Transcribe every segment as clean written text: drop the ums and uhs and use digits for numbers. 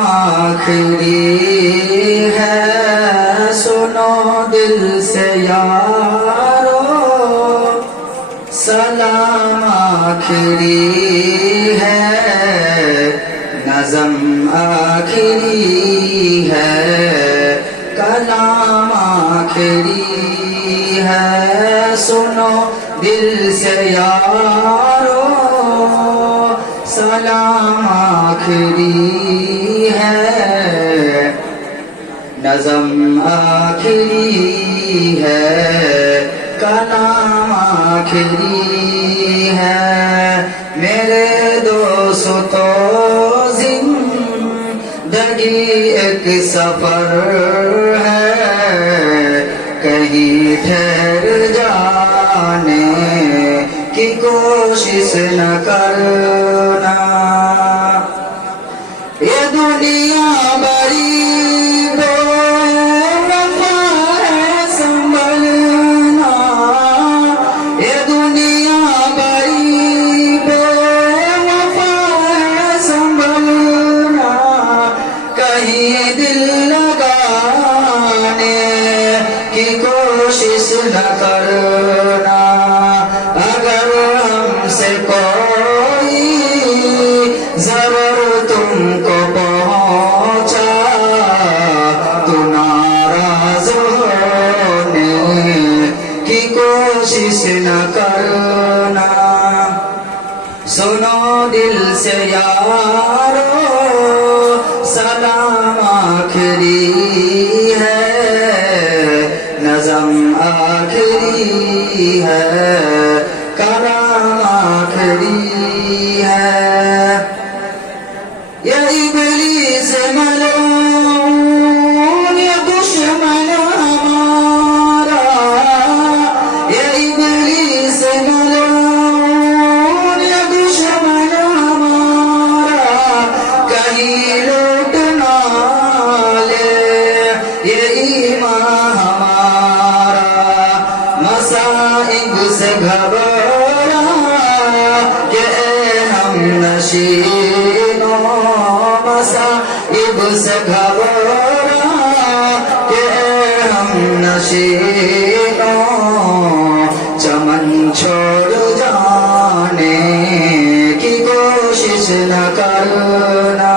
آخری ہے سنو دل سے یارو سلام آخری ہے نظم آخری ہے کلام آخری ہے سنو دل سے یارو سلام آخری ہے نظم آخری ہے کلام آخری ہے میرے دوستو زندگی ایک سفر ہے کہیں ٹھہر جانے کی کوشش نہ کرنا یہ دنیا بڑی بے وفا ہے سنبھلنا یہ دنیا بڑی بے وفا ہے سنبھلنا کہیں دل لگانے کی کوشش نہ کرنا اگر ہم سے کوئی ضرور تم کو پہنچا تو ناراض ہونے کی کوشش نہ کرنا سنو دل سے یارو سلام آخری ہے نظم آخری ہے کلام آخری ہے یہ ابلیس ملعون یہ دشمن ہمارا یہ ابلیس ملعون یہ دشمن ہمارا کہیں لوٹ نہ لے یہ ایمان ہمارا مصائب سے گھبرا کہ اے ہم نشینوں مصائب سے گھبرا کہ اے ہم نشینوں چمن چھوڑ جانے کی کوشش نہ کرنا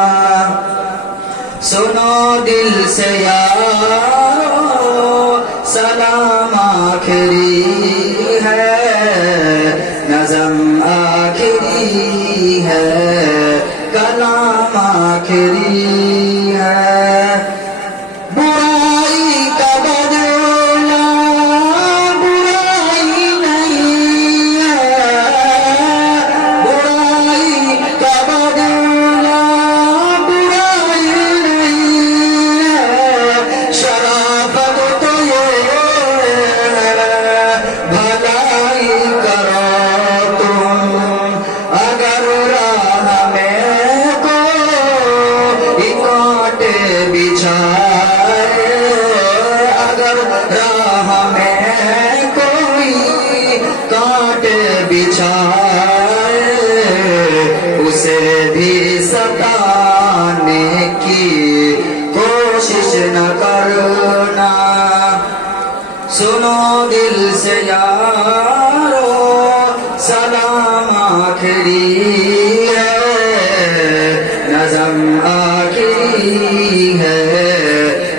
سنو دل سے یارو سلام آخری ہے نظم آخری ہے کلام آخری ہے برائی کا بدلہ برائی نہیں ہے برائی کا بدلہ برائی نہیں ہے شرافت تو یہ بھلائی کرو تم اگر راہ میں کوئی کانٹے بچھائے اگر راہ میں کوئی کانٹے بچھائے اسے بھی ستانے کی کوشش نہ کرنا سنو دل سے یارو سلام آخری ہے نظم آخری ہے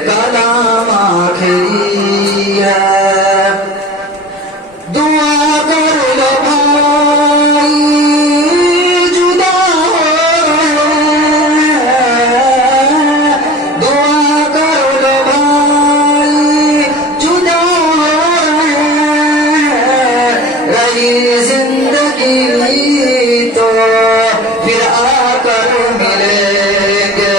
کلام آخری ہے دعا کر لو بھائی جدا ہو رہے ہیں دعا کر لو بھائی جدا ہو رہے ہیں رہی زندگی تو پھر آ کر ملیں گے